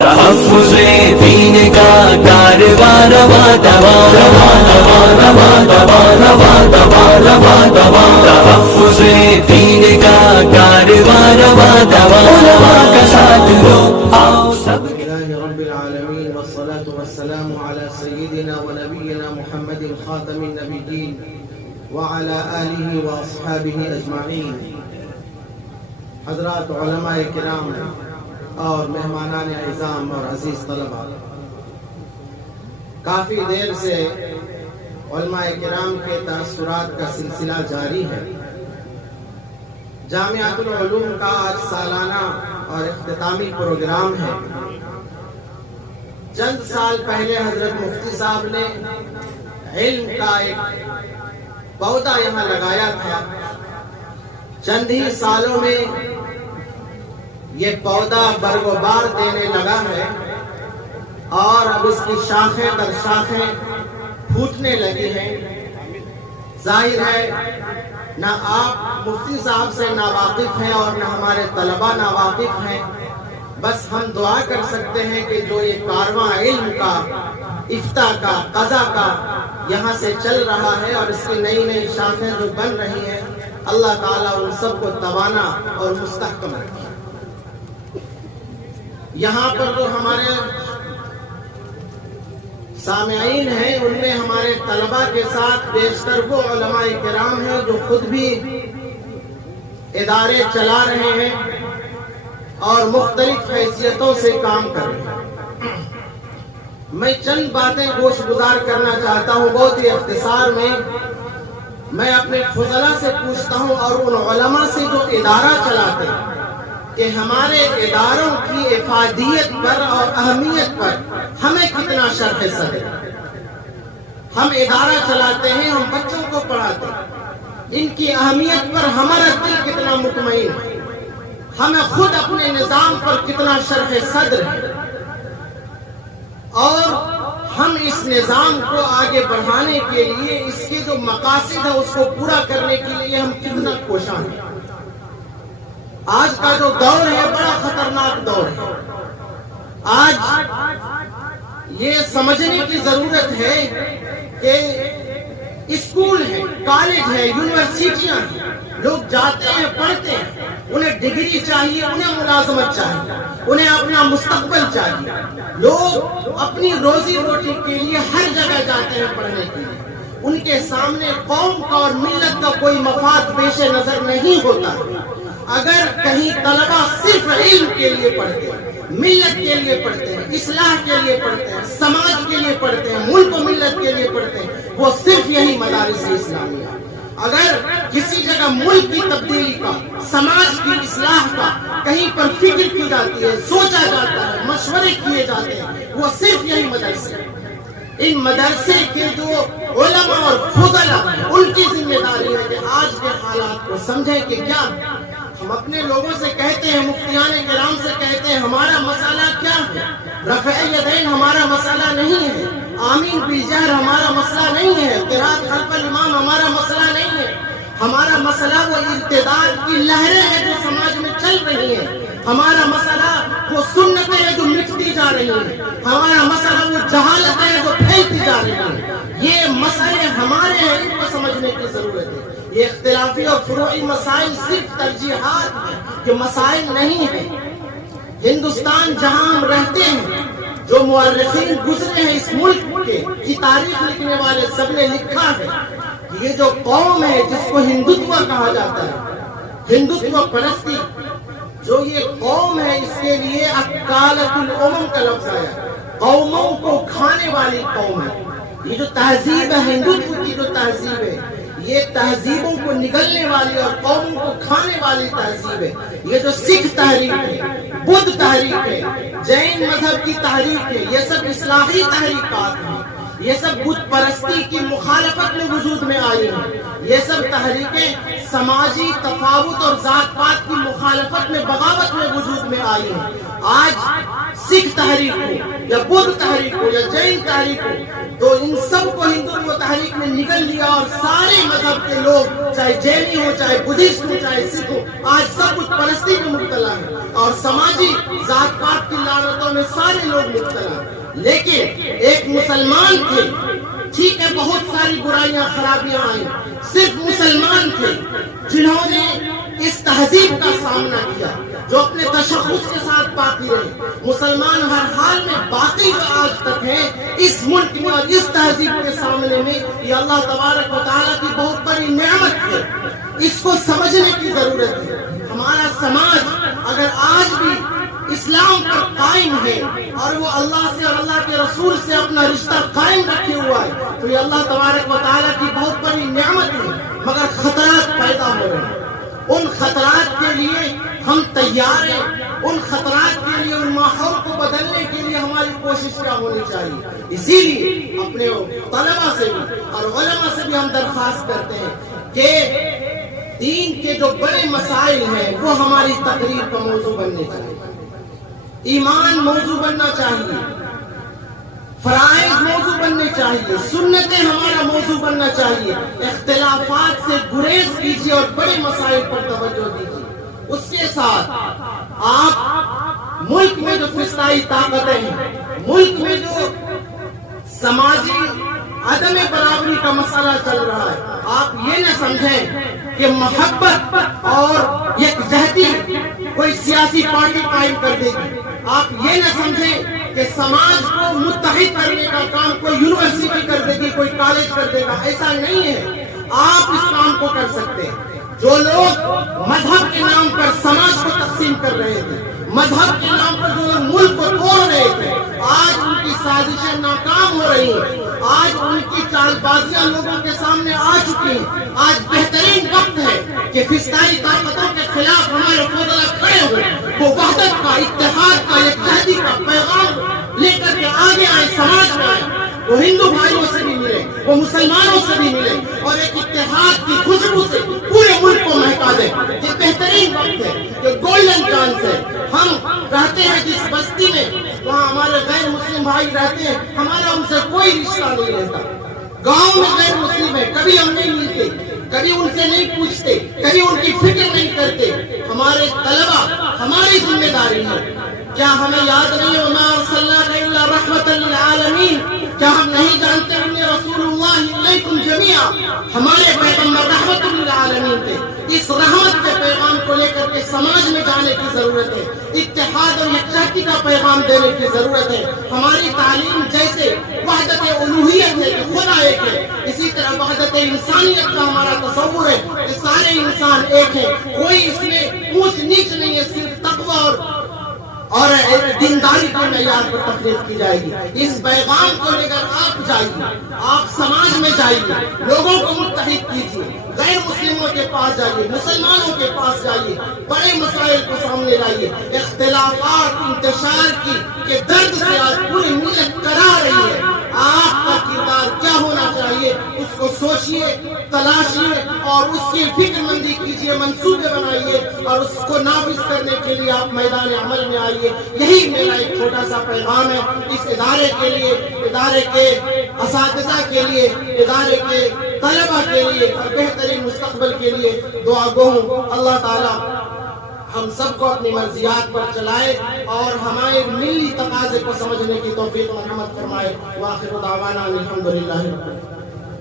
تحفظ دین کا کارواں رواں رواں تحفظ دین کا کارواں رواں علماء کا ساتھ لو آؤ سب رب العالمين والصلاة والسلام على سيدنا ونبينا محمد خاتم النبيين وعلى آله وأصحابه أجمعين. حضرات علماء کرام اور مہمانان اعظام اور عزیز طلباء، کافی دیر سے علماء کرام کے تاثرات کا سلسلہ جاری ہے. جامعۃ العلوم کا آج سالانہ اور اختتامی پروگرام ہے. چند سال پہلے حضرت مفتی صاحب نے علم کا ایک پودا یہاں لگایا تھا. چند ہی سالوں میں یہ پودا برگ و بار دینے لگا ہے اور اب اس کی شاخیں در شاخیں پھوٹنے لگی ہیں. ظاہر ہے نہ آپ مفتی صاحب سے ناواقف ہیں اور نہ ہمارے طلباء ناواقف ہیں. بس ہم دعا کر سکتے ہیں کہ جو یہ کارواں علم کا، افتاء کا، قضا کا یہاں سے چل رہا ہے اور اس کی نئی نئی شاخیں جو بن رہی ہیں، اللہ تعالیٰ ان سب کو توانا اور مستحکم رکھے. یہاں پر جو ہمارے سامعین ہیں ان میں ہمارے طلباء کے ساتھ بیشتر وہ علماء کرام ہیں جو خود بھی ادارے چلا رہے ہیں اور مختلف حیثیتوں سے کام کر رہے ہیں. میں چند باتیں گوش گزار کرنا چاہتا ہوں بہت ہی اختصار میں. میں اپنے فضلاء سے پوچھتا ہوں اور ان علماء سے جو ادارہ چلاتے ہیں کہ ہمارے اداروں کی افادیت پر اور اہمیت پر ہمیں کتنا شرح صدر ہے. ہم ادارہ چلاتے ہیں، ہم بچوں کو پڑھاتے ہیں، ان کی اہمیت پر ہمارا دل کتنا مطمئن ہے، ہمیں خود اپنے نظام پر کتنا شرح صدر ہے اور ہم اس نظام کو آگے بڑھانے کے لیے اس کے جو مقاصد ہے اس کو پورا کرنے کے لیے ہم کتنا کوشاں ہیں. آج کا جو دور ہے بڑا خطرناک دور ہے. آج یہ سمجھنے کی ضرورت ہے کہ اسکول ہے، کالج ہے، یونیورسٹیاں ہیں، لوگ جاتے ہیں، پڑھتے ہیں، انہیں ڈگری چاہیے، انہیں ملازمت چاہیے، انہیں اپنا مستقبل چاہیے. لوگ اپنی روزی روٹی کے لیے ہر جگہ جاتے ہیں پڑھنے کے لیے. ان کے سامنے قوم کا اور ملت کا کوئی مفاد پیش نظر نہیں ہوتا. اگر کہیں طلبہ صرف علم کے لیے پڑھتے ہیں، ملت کے لیے پڑھتے ہیں، اصلاح کے لیے پڑھتے ہیں، سماج کے لیے پڑھتے ہیں، ملک و ملت کے لیے پڑھتے ہیں، وہ صرف یہی مدارس اسلامیہ. اگر کسی جگہ ملک کی تبدیلی کا، سماج کی اصلاح کا کہیں پر فکر کی جاتی ہے، سوچا جاتا ہے، مشورے کیے جاتے ہیں، وہ صرف یہی مدرسے ہیں. ان مدرسے کے جو علماء اور فضلاء ان کی ذمہ داری ہے کہ آج کے حالات کو سمجھیں کہ کیا ہم اپنے لوگوں سے کہتے ہیں، مفتیان کرام سے کہتے ہیں ہمارا مسئلہ کیا ہے. رفع یدین ہمارا مسئلہ نہیں ہے، آمین بالجہر ہمارا مسئلہ نہیں ہے، قرات خلف الامام ہمارا مسئلہ نہیں ہے. ہمارا مسئلہ وہ ارتداد کی لہریں ہیں جو سماج میں چل رہی ہیں. ہمارا مسئلہ وہ سنتیں ہیں جو مٹتی جا رہی ہیں. ہمارا مسئلہ وہ جہالتیں ہیں جو پھیلتی جا رہی ہیں. یہ مسئلے ہمارے ہیں، ان کو سمجھنے کی ضرورت ہے. یہ اختلافی اور فروعی مسائل صرف ترجیحات ہیں کہ مسائل نہیں ہیں. ہندوستان جہاں ہم رہتے ہیں، جو مورخین گزرے ہیں اس ملک کے کی تاریخ لکھنے والے سب نے لکھا ہے کہ یہ جو قوم ہے جس کو ہندوتوا کہا جاتا ہے، ہندوتوا پرستی، جو یہ قوم ہے اس کے لیے اکالت الامم کا لفظ آیا، قوموں کو کھانے والی قوم ہے. یہ جو تہذیب ہے، ہندوتو کی جو تہذیب ہے، یہ تہذیبوں کو نگلنے والی اور قوموں کو کھانے والی تہذیب ہے. یہ جو سکھ تحریک ہے، بدھ تحریک ہے، جین مذہب کی تحریک ہے، یہ سب اصلاحی تحریکات ہیں. یہ سب بت پرستی کی مخالفت میں وجود میں آئی ہیں. یہ سب تحریکیں سماجی تفاوت اور ذات پات کی مخالفت میں، بغاوت میں وجود میں آئی ہیں. آج سکھ تحریک ہو، یا بدھ تحریک ہو یا جین تحریک ہو، تو ان سب کو ہندوتو تحریک نے نگل لیا اور سارے مذہب کے لوگ، چاہے جینی ہو، چاہے بدھسٹ ہو، چاہے سکھ ہو، آج سب کچھ پرستی میں مبتلا ہے اور سماجی ذات پات کی لعنتوں میں سارے لوگ مبتلا ہیں۔ لیکن ایک مسلمان تھے، ٹھیک ہے بہت ساری برائیاں خرابیاں آئیں، صرف مسلمان تھے جنہوں نے اس تہذیب کا سامنا کیا، جو اپنے تشخص کے ساتھ باقی رہے۔ مسلمان ہر حال میں باقی جو آج تک ہیں اس ملک میں اور اس تہذیب کے سامنے میں، یہ اللہ تبارک و تعالیٰ کی بہت بڑی نعمت ہے، اس کو سمجھنے کی ضرورت ہے۔ ہمارا سماج اگر آج بھی اسلام پر قائم ہے اور وہ اللہ سے اور اللہ کے رسول سے اپنا رشتہ قائم رکھے ہوا ہے تو یہ اللہ تبارک و تعالیٰ کی بہت بڑی نعمت ہے، مگر خطرات پیدا ہو رہے ہیں۔ ان خطرات کے لیے ہم تیار ہیں، ان خطرات کے لیے، ان ماحول کو بدلنے کے لیے ہماری کوشش کیا ہونی چاہیے۔ اسی لیے اپنے طلباء سے بھی اور علماء سے بھی ہم درخواست کرتے ہیں کہ دین کے جو بڑے مسائل ہیں وہ ہماری تقریر کا موضوع بننے چاہیے، ایمان موضوع بننا چاہیے، فرائض موضوع بننے چاہیے، سنتیں ہمارا موضوع بننا چاہیے۔ اختلافات سے گریز کیجیے اور بڑے مسائل پر توجہ دیجیے۔ اس کے ساتھ آپ ملک میں جو فسطائی طاقتیں ہیں، ملک میں جو سماجی عدم برابری کا مسئلہ چل رہا ہے، آپ یہ نہ سمجھیں کہ محبت اور یکجہتی کوئی سیاسی پارٹی قائم کر دے گی۔ آپ یہ نہ سمجھیں کہ سماج کو متحد کرنے کا کام کوئی یونیورسٹی کر دے گی، کوئی کالج کر دے گا، ایسا نہیں ہے۔ آپ اس کام کو کر سکتے ہیں۔ جو لوگ مذہب کے نام پر سماج کو تقسیم کر رہے تھے، مذہب کے نام پر جو ملک کو توڑ رہے تھے، آج ان کی سازشیں ناکام ہو رہی ہیں، آج ان کی چال بازیاں لوگوں کے سامنے آ چکی ہیں۔ آج بہترین وقت ہے کہ فسطائی طاقتوں کے خلاف ہمارے فضلہ کھڑے ہوئے، وہ وحدت کا، اتحاد کا، یکجہتی کا پیغام لے کر کے آگے آئے، سماج میں آئے، وہ ہندو بھائیوں سے بھی ملے، وہ مسلمانوں سے بھی ملے اور ایک اتحاد کی خوشبو سے پورے ملک کو مہکا دے۔ یہ بہترین وقت ہے، یہ گولڈن چانس ہے۔ ہم رہتے ہیں جس بستی میں، وہاں ہمارے غیر مسلم بھائی رہتے ہیں، ہمارا ان سے کوئی رشتہ نہیں رہتا۔ گاؤں میں غیر مسلم ہے، کبھی ہم نہیں ملتے، کبھی ان سے نہیں پوچھتے، کبھی ان کی فکر نہیں کرتے۔ ہمارے طلبہ ہماری ذمہ داری ہے۔ کیا ہمیں یاد نہیں ہے وما ارسلناک الا رحمۃ للعالمین؟ کیا ہم نہیں جانتے ان رسول اللہ الیکم جمیعا؟ ہمارے پیغمبر رحمت للعالمین تھے۔ اس رحمت کے پیغام کو لے کر کے سماج میں جانے کی ضرورت ہے، اتحاد اور یکجہتی کا پیغام دینے کی ضرورت ہے۔ ہماری تعلیم جیسے وحدت الوہیت ہے کہ خدا ایک ہے، اسی طرح وحدت انسانیت کا ہمارا تصور ہے کہ سارے انسان ایک ہیں، کوئی اس میں اونچ نیچ نہیں ہے، صرف تقویٰ اور دینداری کے معیار پر تقریر کی جائے گی۔ اس پیغام کو لے کر آپ جائیے، آپ سماج میں جائیے، لوگوں کو متحد کیجیے، غیر مسلموں کے پاس جائیے، مسلمانوں کے پاس جائیے، بڑے مسائل کو سامنے لائیے۔ اختلافات انتشار کے درد سے آج پوری ملت کرا رہی ہے۔ آپ کا کردار کیا ہونا چاہیے اس کو سوچیے، تلاشیے اور اس کی فکر مندی کیجیے، منصوبے بنائیے اور اس کو نافذ کرنے کے لیے آپ میدان عمل میں آئیے۔ یہی میرا ایک چھوٹا سا پیغام ہے اس ادارے کے لیے، ادارے کے اساتذہ کے لیے، ادارے کے طلبہ کے لیے اور بہترین مستقبل کے لیے دعا گو ہوں۔ اللہ تعالیٰ ہم سب کو اپنی مرضیات پر چلائے اور ہمارے ملی تقاضے کو سمجھنے کی توفیق مرحمت فرمائے۔ وآخر دعوانا الحمدللہ۔